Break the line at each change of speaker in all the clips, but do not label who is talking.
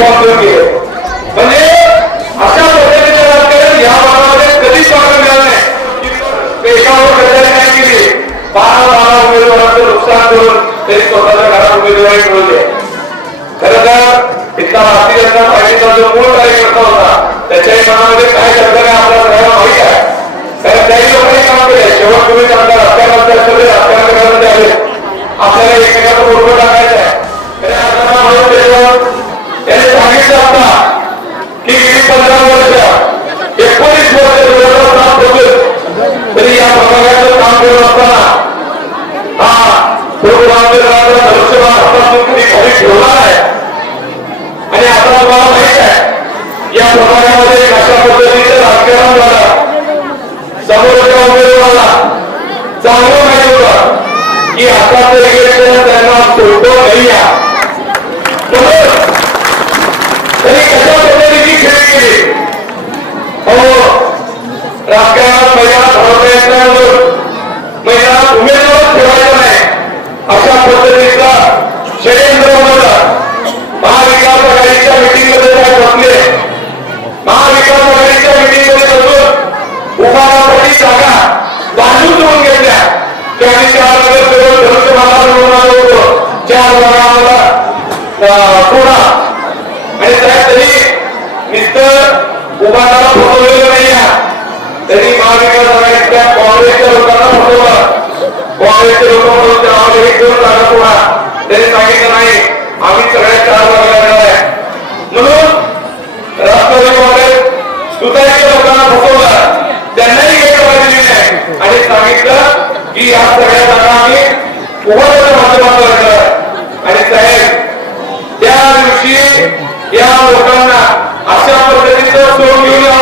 स्वातंत्र्य केलं म्हणजे अशा पद्धतीचं राजकारण या भागामध्ये कधीच पाहायला मिळालं नाही. पेशावर कल्याण नाही केली. बारा बारा उमेदवारांचं नुकसान करून तरी स्वतःच्या घरात उमेदवारी मिळवली खर तर इथला भारतीय जनता पार्टीचा जो मूळ कार्यकर्ता होता त्याच्याही मनामध्ये काय करता काय आपल्या सगळ्यांना माहीत आहे. कारण त्याही लोकांनी काम केले शेवट तुम्ही सांगता राजकारणात सगळे राजकारण करण्यामध्ये आले. आपल्याला एकमेकाचं बरोबर टाकायचं आहे. त्यांनी सांगितलं आता की गेली पंधरा वर्ष एकोणीस वर्ष जवळजवळ काम होते तरी या प्रभागाचं काम करत असताना हा पूर्वांचलाचा धनुष्यबाण हातातून कधी खाली ठेवला आहे आणि आता तुम्हाला माहीत आहे या प्रभागामध्ये अशा पद्धतीचं राजकारण झालं. समोरच्या उमेदवाराला चांगलं माहिती होतं की आता तरी त्यांना फोटो नाही या. म्हणून Yeah. नुसतं उभारणारा फसवलेलं नाही त्यांनी महाविकास आघाडीच्या काँग्रेसच्या लोकांना फसवलं काँग्रेसचे लोक म्हणून त्या एक दोन जागा पुढा त्यांनी सांगितलं नाही आम्ही सगळ्या चार जागा आहे. म्हणून राष्ट्रवादी काँग्रेस सुताईच्या लोकांना फसवलं त्यांनाही काही जागा दिली नाही. आणि सांगितलं की या सगळ्या जागा आम्ही उभारण्याच्या माध्यमातून आणि साहेब त्या दिवशी या लोकांना A senhora professora, o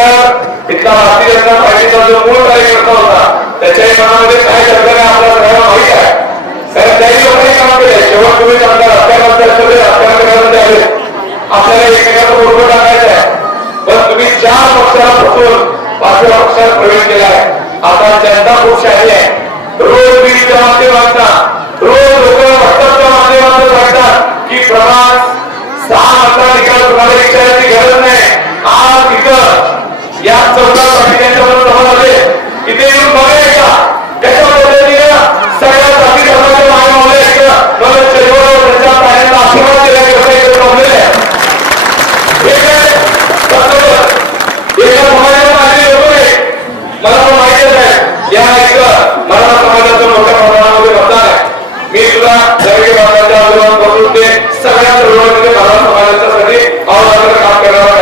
खरं तर भारतीय जनता पार्टीचा जो मूळ कार्यकर्ता होता त्याच्याही मनामध्ये काय आपल्या सगळ्यांना आहे. कारण त्याही लोकांनी काम तुम्ही सगळे आले आपल्याला बरोबर टाकायचं आहे. पण तुम्ही चार पक्षाला पाचव्या पक्षात प्रवेश केला आहे आता जनता खूप शाही आहे. रोज बीडच्या रोज लोक व्हॉट्सअपच्या माध्यमातून सांगतात की प्रमाण सहा निकाल तुम्हाला विचारायची गरज नाही. आज इथं या चौदा त्यांच्यावर सभा झाले इथे येऊन बघायचा कशा पद्धतीनं सगळ्या जाती धर्माचे मागे मावले मला शरीरावर त्यांच्या पायांना आशीर्वाद दिला कसं इथे जमलेलं आहे हे काय तसं एका समाजाला मागणी लोक आहे मला पण माहितीच आहे या इथं मराठा समाजाचं मोठ्या प्रमाणामध्ये मतदान आहे मी सुद्धा जरगे बाबाच्या आजोबांपासून ते सगळ्या चळवळीमध्ये मराठा समाजाच्यासाठी अहोरात्र काम करावं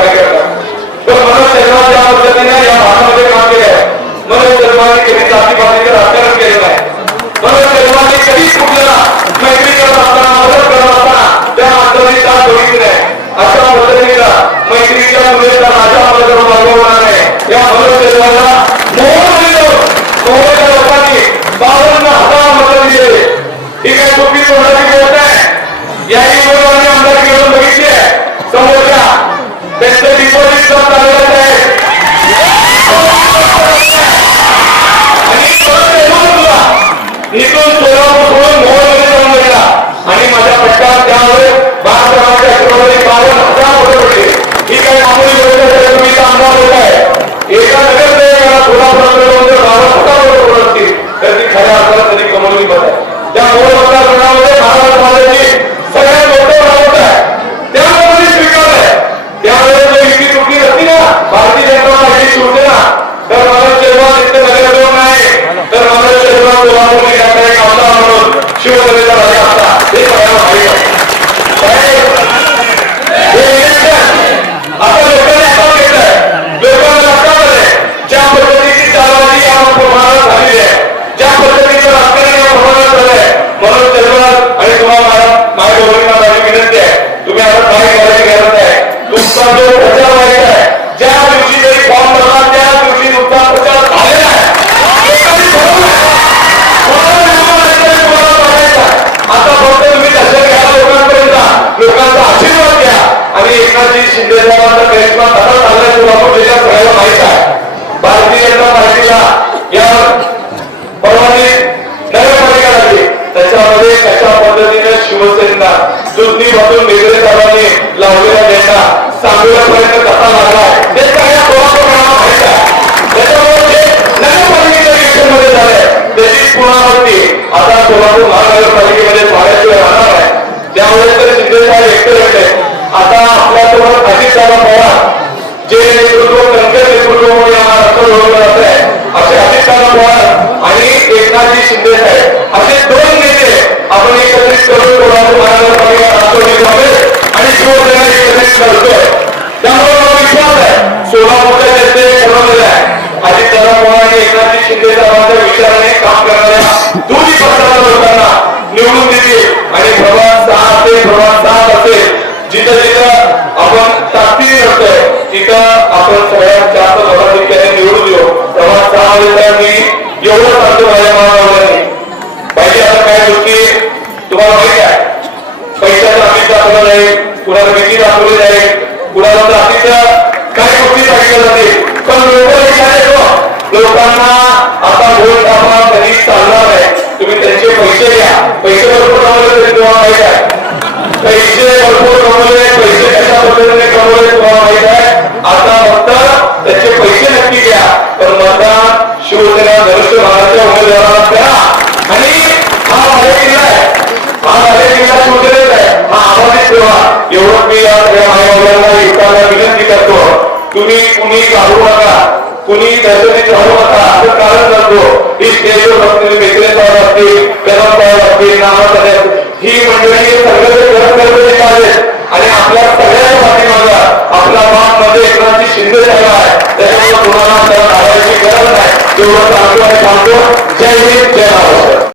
Lord. शिवसेनेला दुधनी बसून वेगळे साहेबांनी लावलेला झेंडा सांगोल्यापर्यंत कसा लागलाय ते काय माहीत आहे. त्याच्यामुळे झालंय त्याची पुनरावृत्ती आता सोलापूर महानगरपालिकेमध्ये राहणार आहे. त्यामुळे तर शिंदे साहेब एकटे आता आपल्यासोबत अजित दादा पवार जे नेतृत्व कंकण नेतृत्व म्हणून या महाराष्ट्र ओळखलं जात आहे असे अजित दादा पवार शिंदे साहेबांच्या विचाराने काम आहे कुणाला भीती दाखवलेली आहे कुणाला जातीचं काही गोष्टी सांगितलं जाते पण लोक विचारले लोकांना आता भोट आपण कधी चालणार नाही. कुणी दहशतीत राहू नका असं कारण करतो ही स्टेजवर बसलेले मेकले साहेब असतील कदम साहेब असतील नाना साहेब ही मंडळी सगळे घरत करत आहेत. आणि आपल्या सगळ्या पाठीमागा आपला बापमध्ये एकनाथजी शिंदे झाला आहे त्याच्यामुळे तुम्हाला त्याला घालायची गरज नाही. तेवढं सांगतो आणि सांगतो. जय हिंद जय महाराष्ट्र.